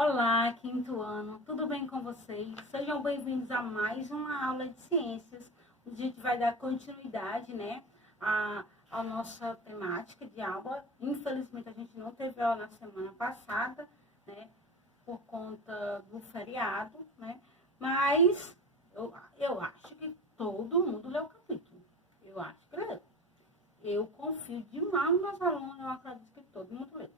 Olá, quinto ano, tudo bem com vocês? Sejam bem-vindos a mais uma aula de ciências, onde a gente vai dar continuidade, né, à nossa temática de aula. Infelizmente, a gente não teve aula na semana passada, né, por conta do feriado, né, mas eu acho que todo mundo leu o capítulo. Eu acho que leu. Eu confio demais nos meus alunos, eu acredito que todo mundo leu.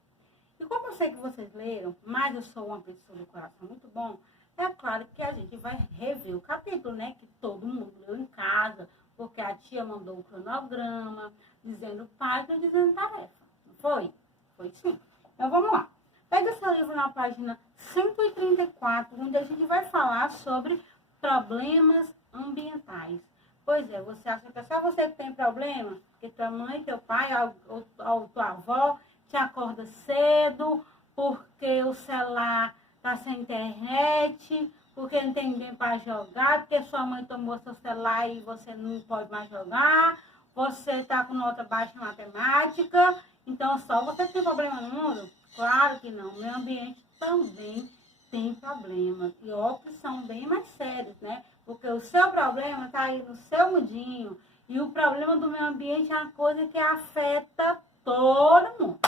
E como eu sei que vocês leram, mas eu sou uma pessoa de coração muito bom, é claro que a gente vai rever o capítulo, né? Que todo mundo leu em casa, porque a tia mandou o cronograma, dizendo página, dizendo tarefa. Não foi? Foi sim. Então vamos lá. Pega seu livro na página 134, onde a gente vai falar sobre problemas ambientais. Pois é, você acha que é só você que tem problema? Que tua mãe, teu pai, ou tua avó te acorda cedo, porque o celular tá sem internet, porque não tem ninguém para jogar, porque sua mãe tomou seu celular e você não pode mais jogar, você tá com nota baixa em matemática, então só você tem problema no mundo? Claro que não, o meio ambiente também tem problemas, e outros são bem mais sérios, né? Porque o seu problema está aí no seu mundinho, e o problema do meio ambiente é uma coisa que afeta todo mundo.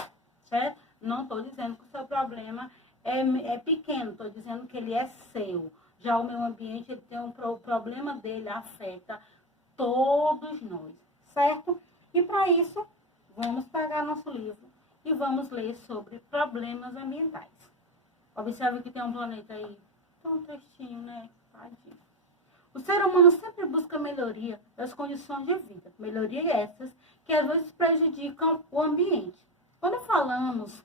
Certo? Não estou dizendo que o seu problema é pequeno, estou dizendo que ele é seu. Já o meio ambiente, ele tem o problema dele, afeta todos nós, certo? E para isso, vamos pegar nosso livro e vamos ler sobre problemas ambientais. Observe que tem um planeta aí, tão tristinho, né? Tadinho. O ser humano sempre busca melhoria das condições de vida, melhoria essas que às vezes prejudicam o ambiente. Quando falamos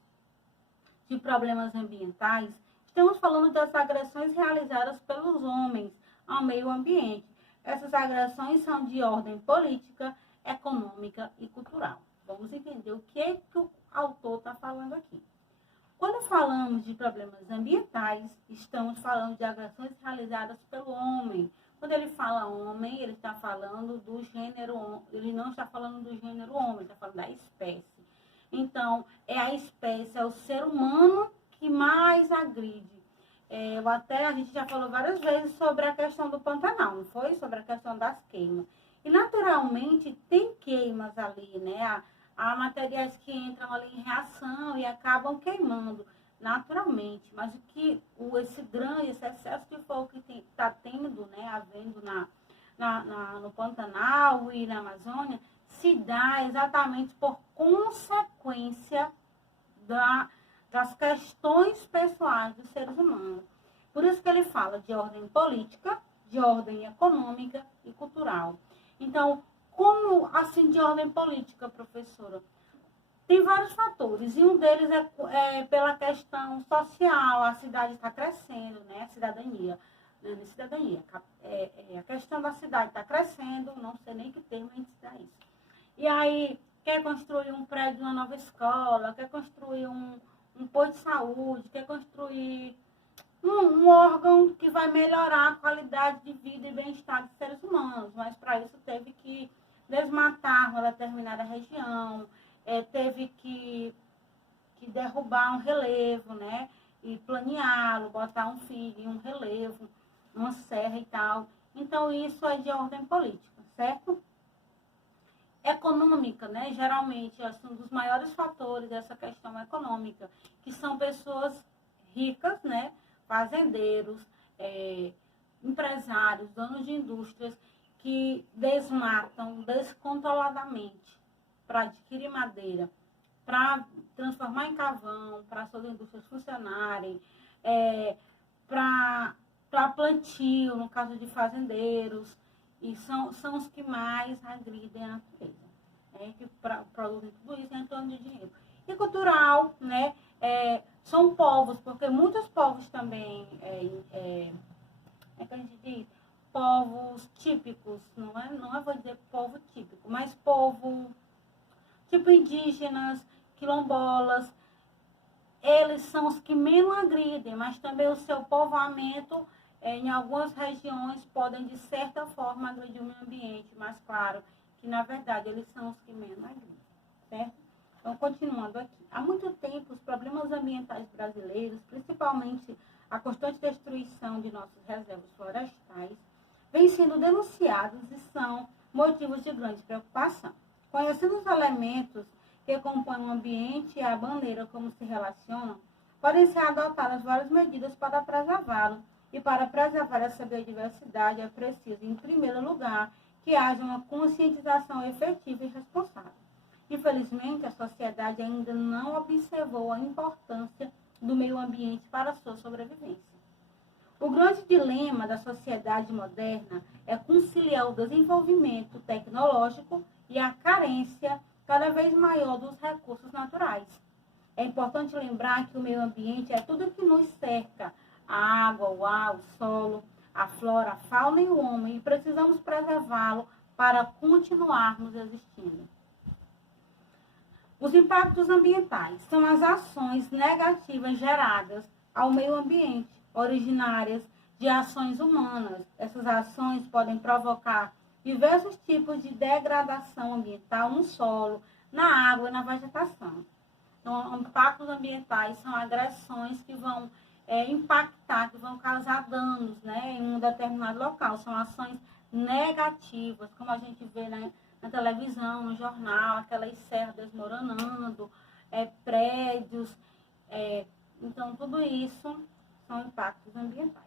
de problemas ambientais, estamos falando das agressões realizadas pelos homens ao meio ambiente. Essas agressões são de ordem política, econômica e cultural. Vamos entender o que o autor está falando aqui. Quando falamos de problemas ambientais, estamos falando de agressões realizadas pelo homem. Quando ele fala homem, ele está falando do gênero, ele não está falando do gênero homem, ele está falando da espécie. Então, é a espécie, é o ser humano que mais agride. A gente já falou várias vezes sobre a questão do Pantanal, não foi? Sobre a questão das queimas. E, naturalmente, tem queimas ali, né? Há materiais que entram ali em reação e acabam queimando, naturalmente. Mas esse excesso de fogo que está tendo, né? Havendo no Pantanal e na Amazônia, se dá exatamente por consequência das questões pessoais dos seres humanos. Por isso que ele fala de ordem política, de ordem econômica e cultural. Então, como assim de ordem política, professora? Tem vários fatores, e um deles é pela questão social, a cidade está crescendo, né? A cidadania. A questão da cidade está crescendo, não sei nem que termo a gente dá isso. E aí, quer construir um prédio, uma nova escola, quer construir um posto de saúde, quer construir um órgão que vai melhorar a qualidade de vida e bem-estar dos seres humanos. Mas para isso teve que desmatar uma determinada região, teve que derrubar um relevo, né? E planeá-lo, botar um fio em um relevo, uma serra e tal. Então, isso é de ordem política, certo? Econômica, né? Geralmente, um dos maiores fatores dessa questão econômica, que são pessoas ricas, né? Fazendeiros, empresários, donos de indústrias, que desmatam descontroladamente para adquirir madeira, para transformar em carvão, para suas indústrias funcionarem, para plantio, no caso de fazendeiros, e são os que mais agridem a natureza, que produzem tudo isso em torno de dinheiro. E cultural, né? São povos, porque muitos povos também, que a gente diz, povos típicos, não vou dizer povo típico, mas povo tipo indígenas, quilombolas, eles são os que menos agridem, mas também o seu povoamento em algumas regiões podem, de certa forma, agredir o meio ambiente, mas claro que, na verdade, eles são os que menos agridem, certo? Então, continuando aqui. Há muito tempo, os problemas ambientais brasileiros, principalmente a constante destruição de nossas reservas florestais, vêm sendo denunciados e são motivos de grande preocupação. Conhecendo os elementos que compõem o ambiente e a maneira como se relacionam, podem ser adotadas várias medidas para preservá-lo. E para preservar essa biodiversidade é preciso, em primeiro lugar, que haja uma conscientização efetiva e responsável. Infelizmente, a sociedade ainda não observou a importância do meio ambiente para a sua sobrevivência. O grande dilema da sociedade moderna é conciliar o desenvolvimento tecnológico e a carência cada vez maior dos recursos naturais. É importante lembrar que o meio ambiente é tudo que nos cerca, a água, o ar, o solo, a flora, a fauna e o homem, e precisamos preservá-lo para continuarmos existindo. Os impactos ambientais são as ações negativas geradas ao meio ambiente, originárias de ações humanas. Essas ações podem provocar diversos tipos de degradação ambiental no solo, na água e na vegetação. Então, impactos ambientais são agressões que vão impactar, que vão causar danos, né, em um determinado local. São ações negativas, como a gente vê, né, na televisão, no jornal, aquelas serras desmoronando, prédios. Então, tudo isso são impactos ambientais.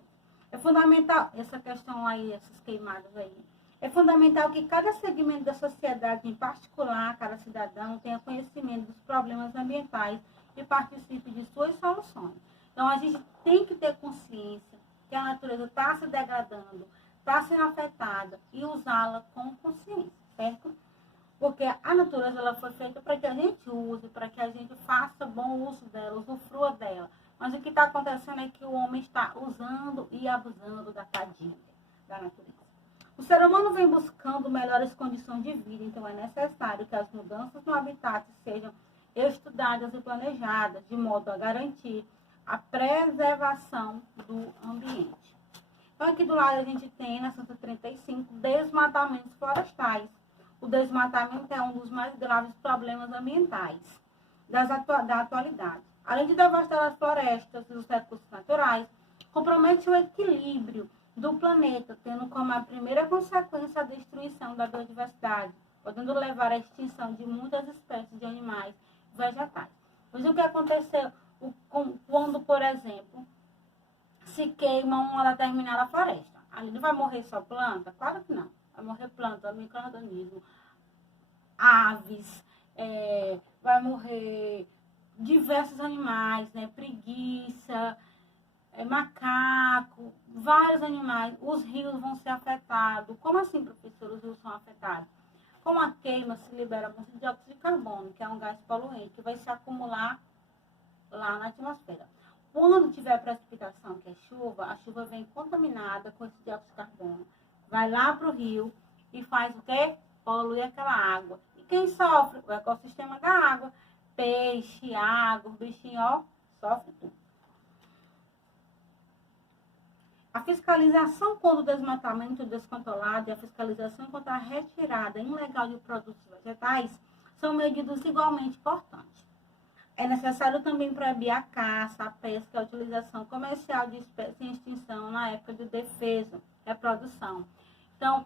É fundamental, essa questão aí, essas queimadas aí, é fundamental que cada segmento da sociedade, em particular, cada cidadão, tenha conhecimento dos problemas ambientais e participe de suas soluções. Então, a gente tem que ter consciência que a natureza está se degradando, está sendo afetada e usá-la com consciência, certo? Porque a natureza ela foi feita para que a gente use, para que a gente faça bom uso dela, usufrua dela. Mas o que está acontecendo é que o homem está usando e abusando da tadinha da natureza. O ser humano vem buscando melhores condições de vida, então é necessário que as mudanças no habitat sejam estudadas e planejadas, de modo a garantir a preservação do ambiente. Então, aqui do lado a gente tem, na 135, desmatamentos florestais. O desmatamento é um dos mais graves problemas ambientais da atualidade. Além de devastar as florestas e os recursos naturais, compromete o equilíbrio do planeta, tendo como a primeira consequência a destruição da biodiversidade, podendo levar à extinção de muitas espécies de animais e vegetais. Mas o que aconteceu quando, por exemplo, se queima uma determinada floresta? Ali não vai morrer só planta? Claro que não. Vai morrer planta, micro-organismo, aves, vai morrer diversos animais, né? Preguiça, macaco, vários animais. Os rios vão ser afetados. Como assim, professor, os rios são afetados? Com a queima se libera muito dióxido de carbono, que é um gás poluente, que vai se acumular lá na atmosfera. Quando tiver precipitação, que é chuva, a chuva vem contaminada com esse dióxido de carbono. Vai lá para o rio e faz o quê? Polui aquela água. E quem sofre? O ecossistema da água. Peixe, água, bichinho, ó, sofre tudo. A fiscalização contra o desmatamento descontrolado e a fiscalização contra a retirada ilegal de produtos vegetais são medidas igualmente importantes. É necessário também proibir a caça, a pesca e a utilização comercial de espécies em extinção na época de defesa, reprodução. Então,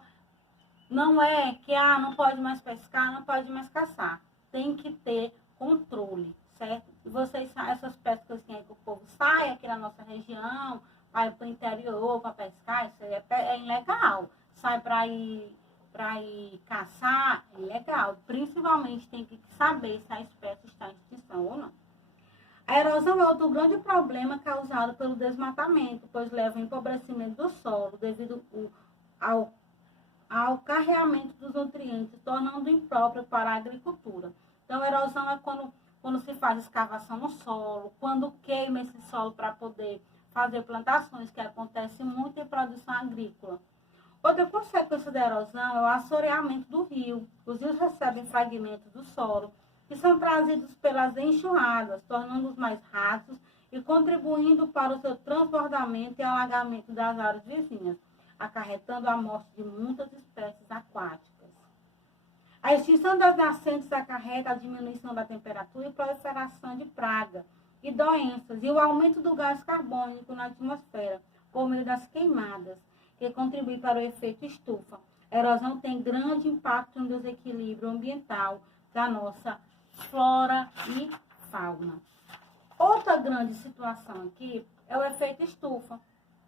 não é que não pode mais pescar, não pode mais caçar. Tem que ter controle, certo? E vocês, essas pescas que o povo sai aqui na nossa região, vai para o interior para pescar, isso aí é ilegal. Sai para ir caçar, é ilegal. Principalmente tem que saber se a espécie está em extinção ou não. A erosão é outro grande problema causado pelo desmatamento, pois leva ao empobrecimento do solo devido ao carreamento dos nutrientes, tornando impróprio para a agricultura. Então, a erosão é quando se faz escavação no solo, quando queima esse solo para poder fazer plantações, que acontece muito em produção agrícola. Outra consequência da erosão é o assoreamento do rio. Os rios recebem fragmentos do solo que são trazidos pelas enxurradas, tornando-os mais rasos e contribuindo para o seu transbordamento e alagamento das áreas vizinhas, acarretando a morte de muitas espécies aquáticas. A extinção das nascentes acarreta a diminuição da temperatura e proliferação de pragas e doenças, e o aumento do gás carbônico na atmosfera, por meio das queimadas, que contribui para o efeito estufa. A erosão tem grande impacto no desequilíbrio ambiental da nossa flora e fauna. Outra grande situação aqui é o efeito estufa.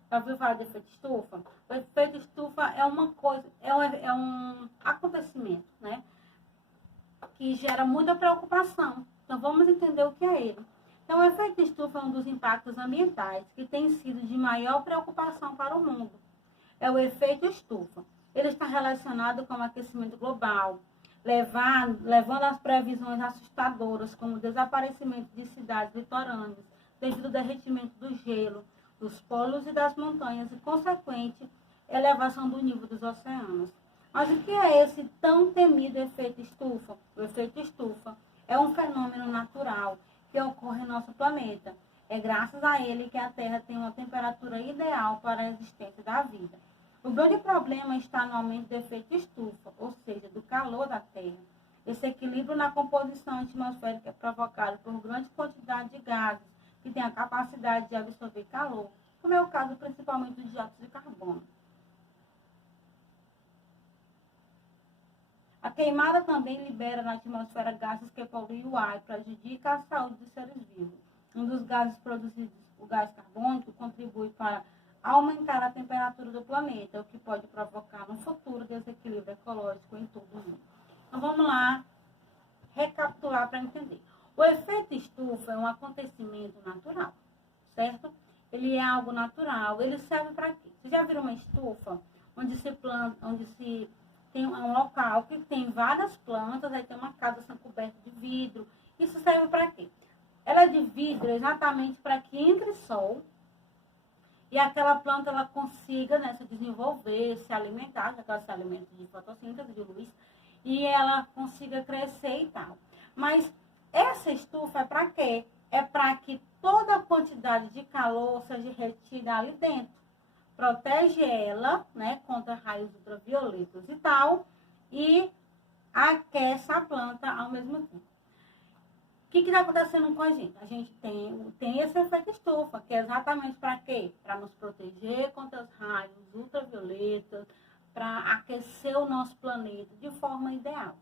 Já ouviu falar do efeito estufa? O efeito estufa é uma coisa, é um acontecimento, né? Que gera muita preocupação. Então vamos entender o que é ele. Então o efeito estufa é um dos impactos ambientais que tem sido de maior preocupação para o mundo. É o efeito estufa. Ele está relacionado com o aquecimento global, levando às previsões assustadoras, como o desaparecimento de cidades litorâneas, devido ao derretimento do gelo, dos polos e das montanhas e consequente elevação do nível dos oceanos. Mas o que é esse tão temido efeito estufa? O efeito estufa é um fenômeno natural que ocorre em nosso planeta. É graças a ele que a Terra tem uma temperatura ideal para a existência da vida. O grande problema está no aumento do efeito estufa, ou seja, do calor da Terra. Esse equilíbrio na composição atmosférica é provocado por grande quantidade de gases que têm a capacidade de absorver calor, como é o caso principalmente do dióxido de carbono. A queimada também libera na atmosfera gases que poluem o ar e prejudicam a saúde dos seres vivos. Um dos gases produzidos, o gás carbônico, contribui para aumentar a temperatura do planeta, o que pode provocar no futuro desequilíbrio ecológico em todo o mundo. Então vamos lá recapitular para entender. O efeito estufa é um acontecimento natural, certo? Ele é algo natural. Ele serve para quê? Você já viram uma estufa onde se planta, tem um local que tem várias plantas, aí tem uma casa assim, coberta de vidro. Isso serve para quê? Ela é de vidro exatamente para que entre sol e aquela planta ela consiga, né, se desenvolver, se alimentar, já que ela se alimenta de fotossíntese, de luz, e ela consiga crescer e tal. Mas essa estufa é para quê? É para que toda a quantidade de calor seja retida ali dentro. Protege ela, né, contra raios ultravioletas e tal, e aquece a planta ao mesmo tempo. O que está acontecendo com a gente? A gente tem esse efeito estufa, que é exatamente para quê? Para nos proteger contra os raios ultravioletas, para aquecer o nosso planeta de forma ideal.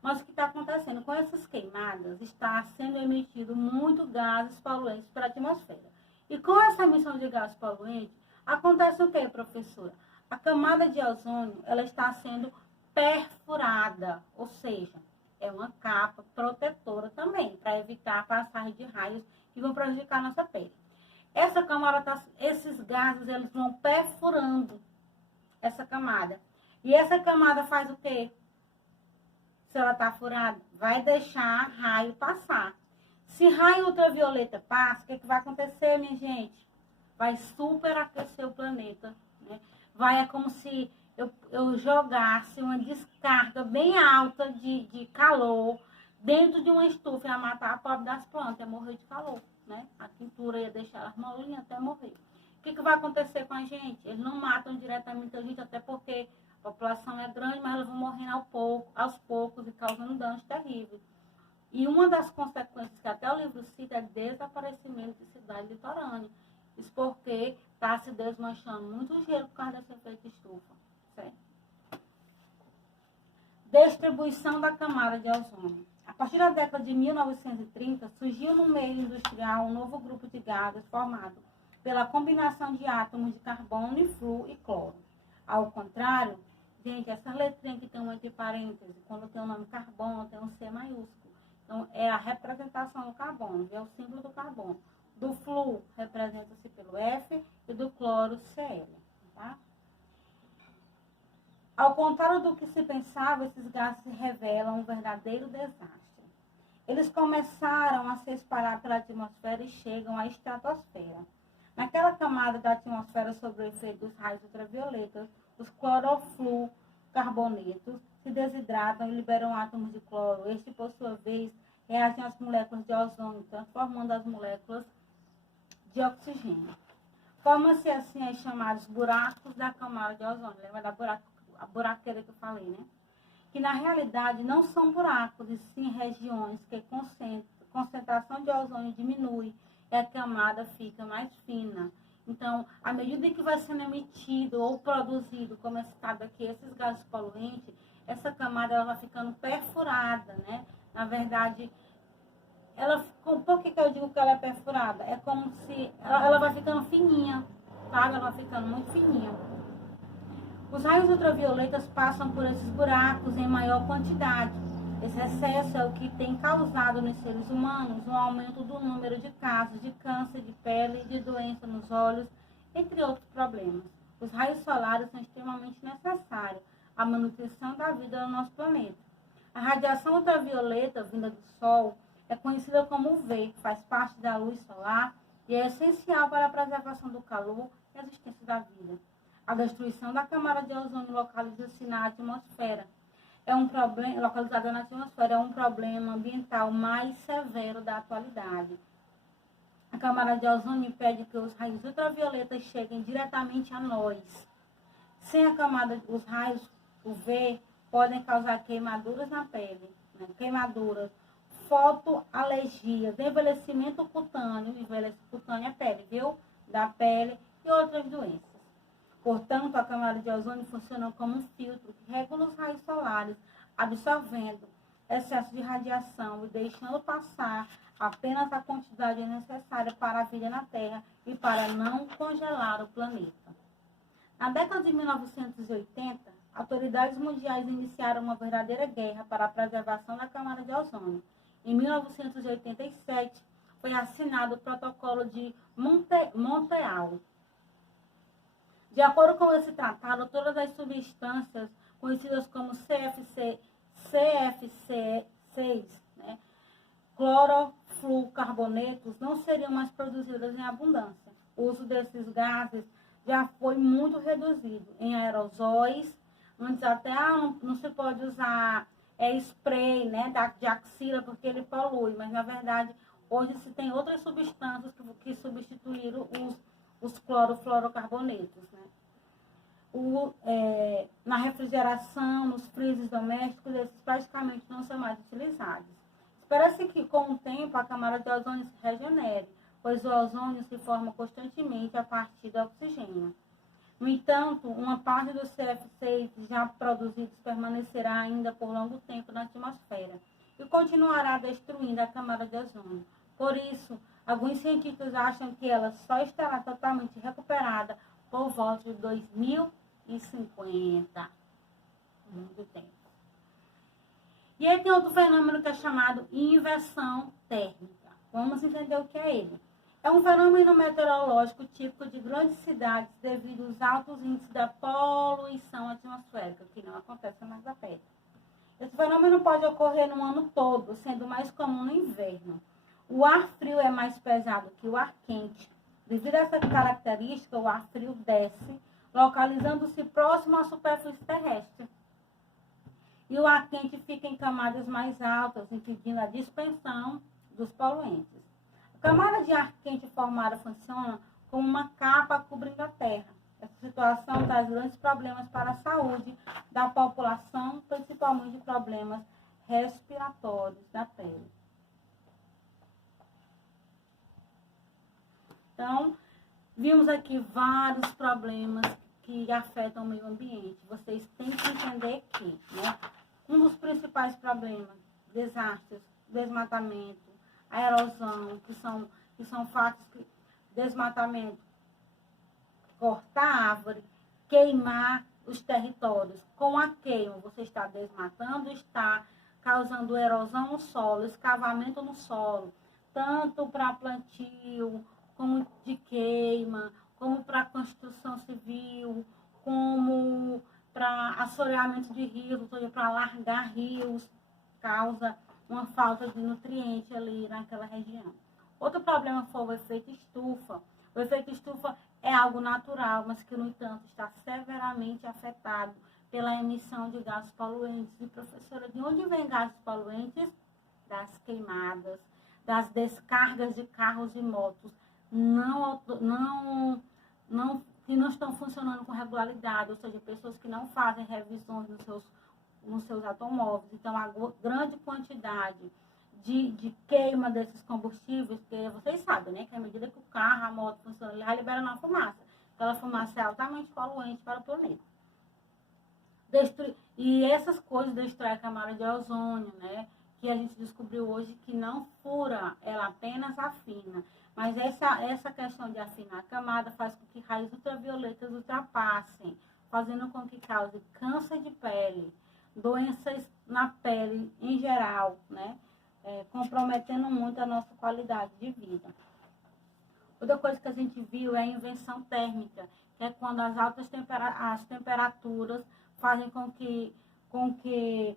Mas o que está acontecendo com essas queimadas? Está sendo emitido muito gases poluentes para a atmosfera. E com essa emissão de gases poluentes, acontece o que, professora? A camada de ozônio ela está sendo perfurada, ou seja, é uma capa protetora também, para evitar a passagem de raios que vão prejudicar a nossa pele. Essa camada, esses gases, eles vão perfurando essa camada. E essa camada faz o quê? Se ela está furada, vai deixar raio passar. Se raio ultravioleta passa, o que vai acontecer, minha gente? Vai superaquecer o planeta, né? É como se eu jogasse uma descarga bem alta de calor dentro de uma estufa, ia matar a pobre das plantas, ia morrer de calor, né? A quintura ia deixar elas molinhas até morrer. O que vai acontecer com a gente? Eles não matam diretamente a gente, até porque a população é grande, mas elas vão morrendo aos poucos e causando danos terríveis. E uma das consequências que até o livro cita é desaparecimento de cidade litorânea. Isso porque está se desmanchando muito gelo por causa desse efeito estufa. Certo? Distribuição da camada de ozônio. A partir da década de 1930, surgiu no meio industrial um novo grupo de gases formado pela combinação de átomos de carbono e flúor e cloro. Ao contrário, gente, essa letrinha que tem um entre parênteses, quando tem o nome carbono, tem um C maiúsculo. Então, é a representação do carbono, é o símbolo do carbono. Do flúor, representa-se pelo F, e do cloro, Cl. Tá? Ao contrário do que se pensava, esses gases se revelam um verdadeiro desastre. Eles começaram a se espalhar pela atmosfera e chegam à estratosfera. Naquela camada da atmosfera sob o efeito dos raios ultravioletas, os clorofluorcarbonetos se desidratam e liberam átomos de cloro. Este, por sua vez, reagem às moléculas de ozônio, transformando as moléculas de oxigênio. Formam-se assim os chamados buracos da camada de ozônio. Lembra da buraqueira que eu falei, né? que na realidade não são buracos, e sim regiões que concentração de ozônio diminui e a camada fica mais fina. Então, à medida que vai sendo emitido ou produzido, como é citado aqui, esses gases poluentes, essa camada ela vai ficando perfurada, né? Na verdade, por que eu digo que ela é perfurada? É como se ela vai ficando fininha, sabe? Ela vai ficando muito fininha. Os raios ultravioletas passam por esses buracos em maior quantidade. Esse excesso é o que tem causado nos seres humanos um aumento do número de casos de câncer de pele, de doença nos olhos, entre outros problemas. Os raios solares são extremamente necessários à manutenção da vida no nosso planeta. A radiação ultravioleta vinda do Sol é conhecida como UV, que faz parte da luz solar e é essencial para a preservação do calor e a existência da vida. A destruição da camada de ozônio localiza-se na atmosfera. Localizada na atmosfera, é um problema ambiental mais severo da atualidade. A camada de ozônio impede que os raios ultravioletas cheguem diretamente a nós. Sem a camada, os raios UV podem causar queimaduras na pele, né? Queimaduras, fotoalergias, envelhecimento cutâneo é pele, viu? Da pele e outras doenças. Portanto, a camada de ozônio funciona como um filtro que regula os raios solares, absorvendo excesso de radiação e deixando passar apenas a quantidade necessária para a vida na Terra e para não congelar o planeta. Na década de 1980, autoridades mundiais iniciaram uma verdadeira guerra para a preservação da camada de ozônio. Em 1987, foi assinado o Protocolo de Montreal. De acordo com esse tratado, todas as substâncias conhecidas como CFC6, né, clorofluorcarbonetos, não seriam mais produzidas em abundância. O uso desses gases já foi muito reduzido em aerosóis. Antes até não se pode usar spray, né, de axila porque ele polui, mas na verdade hoje se tem outras substâncias que substituíram os clorofluorocarbonetos, né? Na refrigeração, nos freezers domésticos, esses praticamente não são mais utilizados. Espera-se que, com o tempo, a camada de ozônio se regenere, pois o ozônio se forma constantemente a partir do oxigênio. No entanto, uma parte dos CFCs já produzidos permanecerá ainda por longo tempo na atmosfera e continuará destruindo a camada de ozônio. Por isso, alguns cientistas acham que ela só estará totalmente recuperada por volta de 2050. Muito tempo. E aí tem outro fenômeno que é chamado inversão térmica. Vamos entender o que é ele. É um fenômeno meteorológico típico de grandes cidades devido aos altos índices da poluição atmosférica, que não acontece mais da Terra. Esse fenômeno pode ocorrer no ano todo, sendo mais comum no inverno. O ar frio é mais pesado que o ar quente. Devido a essa característica, o ar frio desce, localizando-se próximo à superfície terrestre. E o ar quente fica em camadas mais altas, impedindo a dispersão dos poluentes. A camada de ar quente formada funciona como uma capa cobrindo a Terra. Essa situação traz grandes problemas para a saúde da população, principalmente problemas respiratórios da pele. Então, vimos aqui vários problemas que afetam o meio ambiente. Vocês têm que entender que, né, um dos principais problemas, desastres, desmatamento, a erosão, que são fatos que desmatamento, cortar árvore, queimar os territórios. Com a queima, você está desmatando, está causando erosão no solo, escavamento no solo, tanto para plantio, como de queima, como para construção civil, como para assoreamento de rios, ou seja, para alargar rios, causa uma falta de nutriente ali naquela região. Outro problema foi o efeito estufa. O efeito estufa é algo natural, mas que, no entanto, está severamente afetado pela emissão de gases poluentes. E, professora, de onde vem gases poluentes? Das queimadas, das descargas de carros e motos que não estão funcionando com regularidade, ou seja, pessoas que não fazem revisões nos seus nos seus automóveis. Então, a grande quantidade de queima desses combustíveis, porque vocês sabem, né, que à medida que o carro, a moto funciona, ele vai liberando uma fumaça. Aquela fumaça é altamente poluente para o planeta. E essas coisas destroem a camada de ozônio, né, que a gente descobriu hoje que não fura, ela apenas afina. Mas essa questão de afinar a camada faz com que raios ultravioletas ultrapassem, fazendo com que cause câncer de pele, doenças na pele em geral, né? Comprometendo muito a nossa qualidade de vida. Outra coisa que a gente viu é a inversão térmica, que é quando as altas temperaturas fazem com que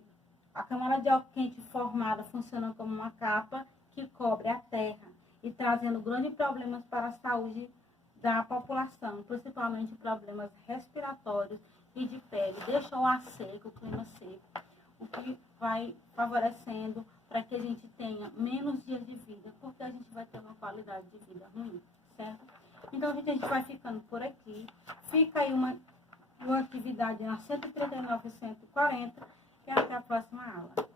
a camada de ar quente formada funcione como uma capa que cobre a Terra e trazendo grandes problemas para a saúde da população, principalmente problemas respiratórios e de pele. Deixa o ar seco, o clima seco, o que vai favorecendo para que a gente tenha menos dias de vida, porque a gente vai ter uma qualidade de vida ruim, certo? Então, a gente vai ficando por aqui. Fica aí uma atividade na 139 e 140 e até a próxima aula.